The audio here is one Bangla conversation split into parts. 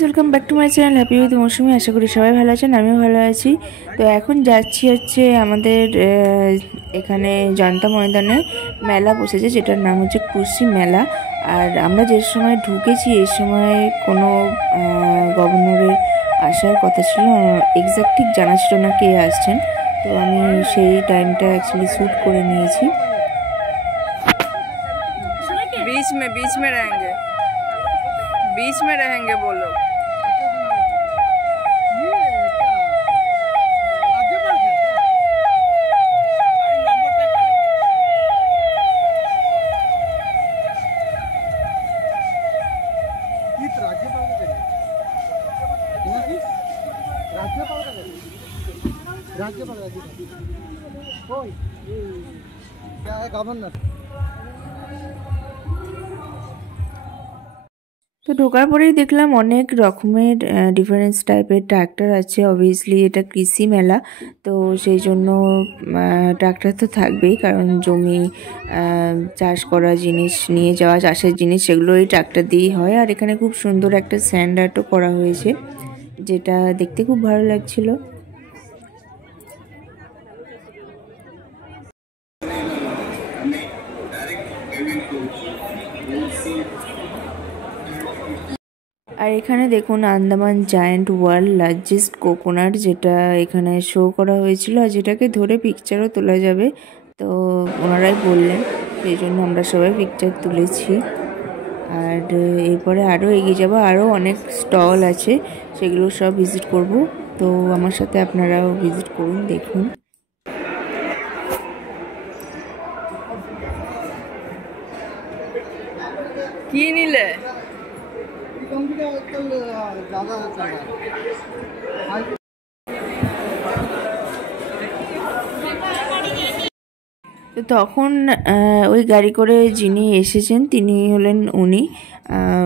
Guys, welcome back to my channel happy with Mousumi. আশা করি সবাই ভালো আছেন, আমিও ভালো আছি। তো এখন যাচ্ছি হচ্ছে আমাদের এখানে জনতা ময়দানে মেলা বসেছে, যেটার নাম হচ্ছে কুশি মেলা। আর আমরা যে সময় ঢুকেছি এই সময় কোনো গভর্নরের আসার কথা ছিল, এক্স্যাক্ট ঠিক জানা ছিল না কে আসছেন। তো আমি সেই টাইমটা অ্যাকচুয়ালি শ্যুট করে নিয়েছি। बीच में रहेंगे वो लोग। गवर्नर তো ঢোকার পরেই দেখলাম অনেক রকমের ডিফারেন্স টাইপের ট্রাক্টর আছে। অবভিয়াসলি এটা কৃষি মেলা, তো সেই জন্য ট্রাক্টর তো থাকবেই, কারণ জমি চাষ করা জিনিস নিয়ে যাওয়া, চাষের জিনিস, সেগুলো এই ট্রাক্টর দিয়েই হয়। আর এখানে খুব সুন্দর একটা স্যান্ড আর্টও করা হয়েছে, যেটা দেখতে খুব ভালো লাগছিল। আর এখানে দেখুন Andaman giant world largest coconut, যেটা এখানে শো করা হয়েছিল, আর যেটাকে ধরে পিকচারও তোলা যাবে। তো ওনারাই বললেন, সেই জন্য আমরা সবাই পিকচার তুলেছি। আর এরপরে আরও এগিয়ে যাবো, আরও অনেক স্টল আছে, সেগুলো সব ভিজিট করব। তো আমার সাথে আপনারাও ভিজিট করুন, দেখুন। কি নিলে? তো তখন ওই গাড়ি করে যিনি এসেছেন তিনি হলেন উনি।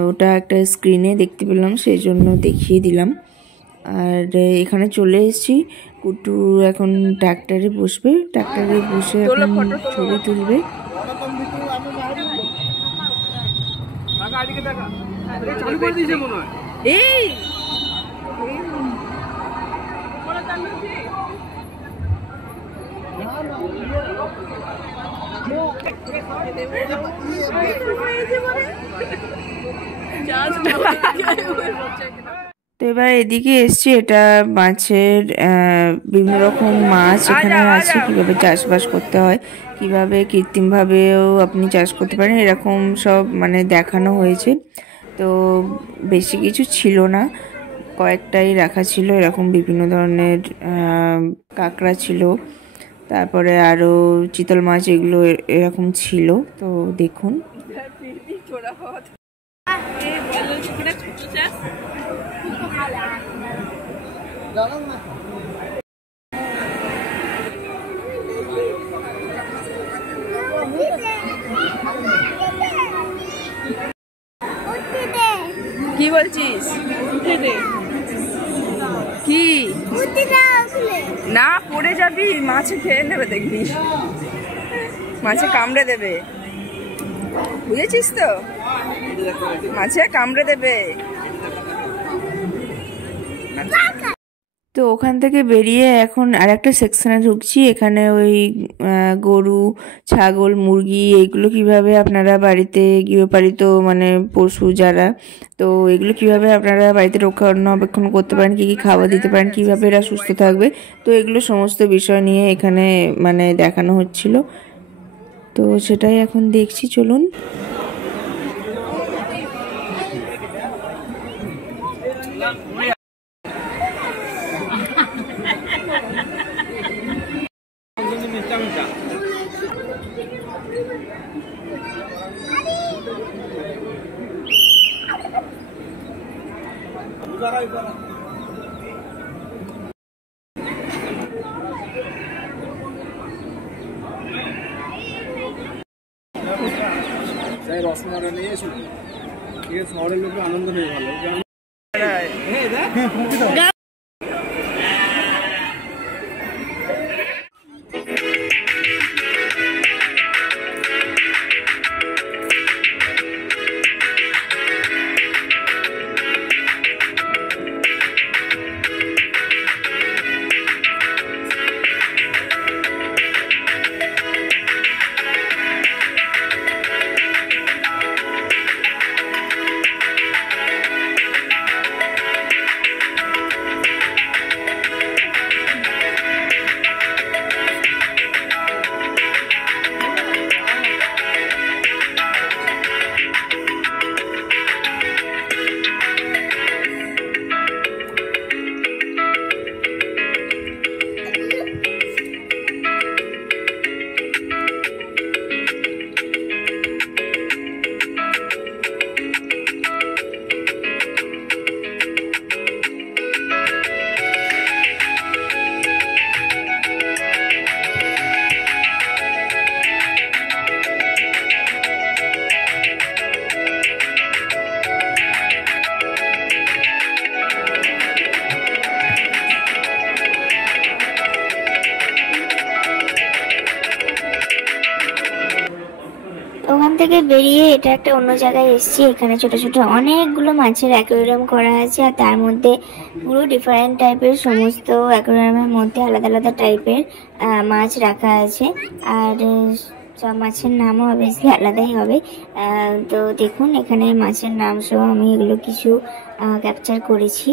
ওটা একটা স্ক্রিনে দেখতে পেলাম, সেই জন্য দেখিয়ে দিলাম। আর এখানে চলে এসেছি। কুটু এখন ট্রাক্টরে বসবে, ট্রাক্টরে বসে এখন ছবি তুলবে। এই তো এবার এদিকে এসছি, এটা মাছের বিভিন্ন রকম মাছ এখানে আছে, কিভাবে চাষবাস করতে হয়, কিভাবে কৃত্রিমভাবেও আপনি চাষ করতে পারেন, এরকম সব মানে দেখানো হয়েছে। তো বেশি কিছু ছিল না, কয়েকটাই রাখা ছিল, এরকম বিভিন্ন ধরনের কাঁকড়া ছিল, তারপরে আরও চিতল মাছ, এগুলো এরকম ছিল। তো দেখুন। কি বলছিস? কি না, পড়ে যাবি, মাছে খেয়ে নেবে, দেখবি মাছে কামড়ে দেবে, বুঝেছিস তো? মাছে কামড়ে দেবে। তো ওখান থেকে বেরিয়ে এখন আর একটা সেকশনে ঢুকছি। এখানে ওই গরু, ছাগল, মুরগি, এইগুলো কিভাবে আপনারা বাড়িতে গৃহপালিত মানে পশু যারা, তো এগুলো কিভাবে আপনারা বাড়িতে রক্ষণাবেক্ষণ করতে পারেন, কী কী খাবার দিতে পারেন, কিভাবে এরা সুস্থ থাকবে, তো এগুলো সমস্ত বিষয় নিয়ে এখানে মানে দেখানো হচ্ছিল। তো সেটাই এখন দেখছি, চলুন। রসমালাই নিয়ে এসো, ঠিক আছে? শহরের লোকের আনন্দ নেই ভালো। থেকে বেরিয়ে এটা একটা অন্য জায়গায় এসেছি। এখানে ছোট ছোট অনেকগুলো মাছের অ্যাকোয়ারিয়াম করা আছে, আর তার মধ্যে পুরো ডিফারেন্ট টাইপের সমস্ত অ্যাকোয়ারিয়ামের মধ্যে আলাদা আলাদা টাইপের মাছ রাখা আছে। আর সব মাছের নামও অবভিয়াসলি আলাদাই হবে। তো দেখুন এখানে মাছের নাম সহ আমি এগুলো কিছু ক্যাপচার করেছি।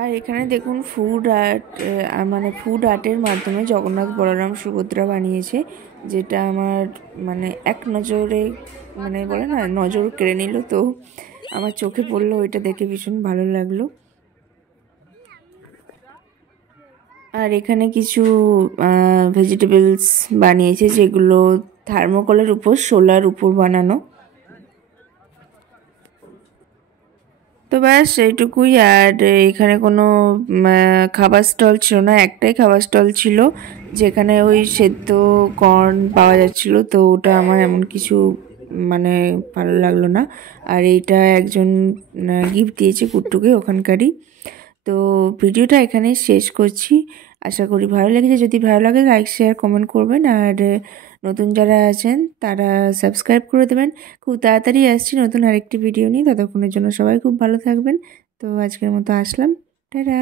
আর এখানে দেখুন ফুড আর্ট, মানে ফুড আর্টের মাধ্যমে জগন্নাথ বলরাম সুভদ্রা বানিয়েছে, যেটা আমার মানে এক নজরে মানে বলে না নজর কেড়ে নিল। তো আমার চোখে পড়লো, ওইটা দেখে ভীষণ ভালো লাগলো। আর এখানে কিছু ভেজিটেবলস বানিয়েছে, যেগুলো থার্মোকলের উপর শোলার উপর বানানো। তো ব্যাস এইটুকুই। আর এখানে কোনো খাবার স্টল ছিল না, একটাই খাবার স্টল ছিল যেখানে ওই সেদ্ধ কর্ন পাওয়া যাচ্ছিল। তো ওটা আমার এমন কিছু মানে ভালো লাগলো না। আর এইটা একজন গিফট দিয়েছে কুট্টুকে, ওখানকারই। তো ভিডিওটা এখানেই শেষ করছি। আশা করি ভালো লেগেছে। যদি ভালো লাগে লাইক শেয়ার কমেন্ট করবেন, আর নতুন যারা আছেন তারা সাবস্ক্রাইব করে দেবেন। খুব তাড়াতাড়ি আসছি নতুন আরেকটি ভিডিও নিয়ে। ততক্ষণের জন্য সবাই খুব ভালো থাকবেন। তো আজকের মতো আসলাম, টাটা।